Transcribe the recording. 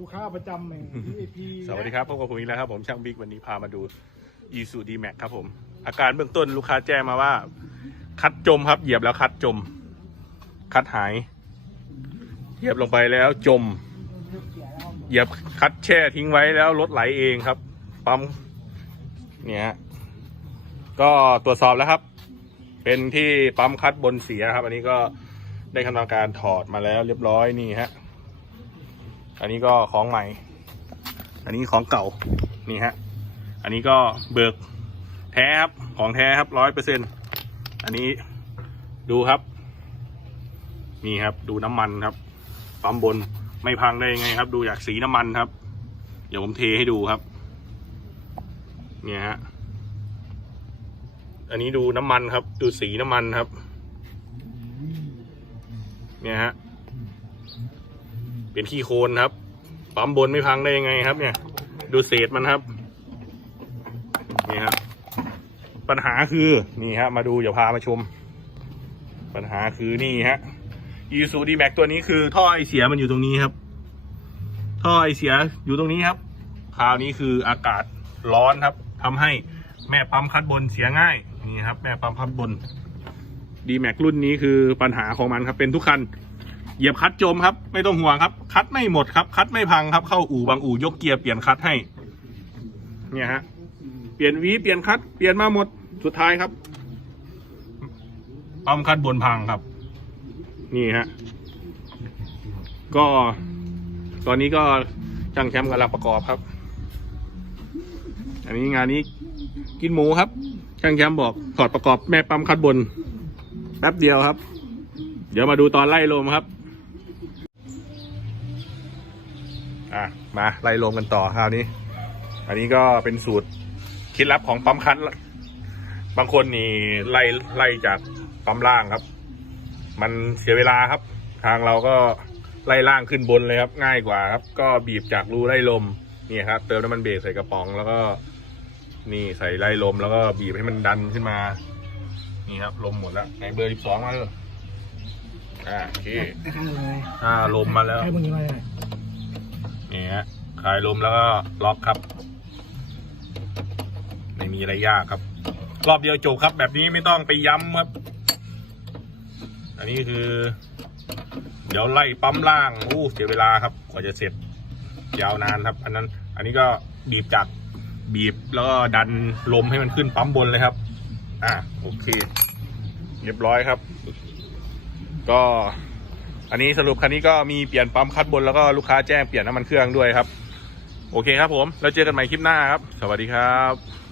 ลูกค้าประจำเอง VIP สวัสดีครับพบกับผมอีกแล้วครับผมช่างบิ๊กวันนี้พามาดู e s u d m a x ครับผม อาการเบื้องต้นลูกค้าแจ้งมาว่า คัดจมครับ เหยียบแล้วคัดจม คัดหาย เหยียบลงไปแล้วจม เหยียบคัดแช่ทิ้งไว้แล้วรถไหลเองครับ ปั๊มเนี่ยก็ตรวจสอบแล้วครับ เป็นที่ปั๊มคัดบนเสียครับ อันนี้ก็ได้ทำการถอดมาแล้วเรียบร้อยนี่ฮะ อันนี้ก็ของใหม่ อันนี้ของเก่า นี่ฮะ อันนี้ก็เบิกแท้ครับ ของแท้ครับร้อยเปอร์เซ็นอันนี้ดูครับ นี่ครับ ดูน้ำมันครับ ปั๊มบนไม่พังได้ยังไงครับ ดูจากสีน้ำมันครับ เดี๋ยวผมเทให้ดูครับ เนี่ยฮะ อันนี้ดูน้ำมันครับ ดูสีน้ำมันครับ เนี่ยฮะ เป็นขี้โคลนครับ ปั๊มบนไม่พังได้ยังไงครับ เนี่ย ดูเศษมันครับ นี่ครับ ปัญหาคือนี่ฮะ มาดูอย่าพามาชม ปัญหาคือนี่ฮะอีซูดีแม็กตัวนี้คือท่อไอเสียมันอยู่ตรงนี้ครับ ท่อไอเสียอยู่ตรงนี้ครับ คราวนี้คืออากาศร้อนครับทำให้แม่ปั๊มคัดบนเสียง่ายนี่ครับ แม่ปั๊มคัดบนดีแม็กรุ่นนี้คือปัญหาของมันครับเป็นทุกคัน เหยียบคัดจมครับ ไม่ต้องห่วงครับ คัดไม่หมดครับ คัดไม่พังครับ เข้าอู่บางอู่ยกเกียร์เปลี่ยนคัดให้ เนี่ยฮะ เปลี่ยนวีเปลี่ยนคัดเปลี่ยนมาหมด สุดท้ายครับปั๊มคัดบนพังครับ นี่ฮะ ก็ ตอนนี้ก็ช่างแชมป์กำลังประกอบครับ อันนี้งานนี้กินหมูครับ ช่างแชมป์บอกถอดประกอบแม่ปั๊มคัดบน แป๊บเดียวครับ เดี๋ยวมาดูตอนไล่ลมครับ อะมาไล่ลมกันต่อคราวนี้ อันนี้ก็เป็นสูตรเคล็ดลับของปั๊มคัดบางคนนี่ไล่ไล่จากปั๊มล่างครับ มันเสียเวลาครับ ทางเราก็ไล่ล่างขึ้นบนเลยครับ ง่ายกว่าครับ ก็บีบจากรูไล่ลมนี่ครับ เติมน้ำมันเบรกใส่กระป๋องแล้วก็ นี่ใส่ไล่ลมแล้วก็บีบให้มันดันขึ้นมา นี่ครับ ลมหมดแล้วในเบอร์สิบสองมาเลยอ่าโอเคให้ข้างเลยอ่าลมมาแล้วให้มึงยังไง นี่ฮะคลายลมแล้วก็ล็อกครับ ไม่มีอะไรยากครับ รอบเดียวจบครับแบบนี้ไม่ต้องไปย้ำครับ อันนี้คือ เดี๋ยวไล่ปั๊มล่างอู้เสียเวลาครับกว่าจะเสร็จยาวนานครับ อันนั้น อันนี้ก็บีบจากบีบแล้วก็ดันลมให้มันขึ้นปั๊มบนเลยครับ อะโอเค เรียบร้อยครับ ก็ อันนี้สรุปคันนี้ก็มีเปลี่ยนปั๊มคัดบนแล้วก็ลูกค้าแจ้งเปลี่ยนน้ำมันเครื่องด้วยครับ โอเคครับผม แล้วเจอกันใหม่คลิปหน้าครับ สวัสดีครับ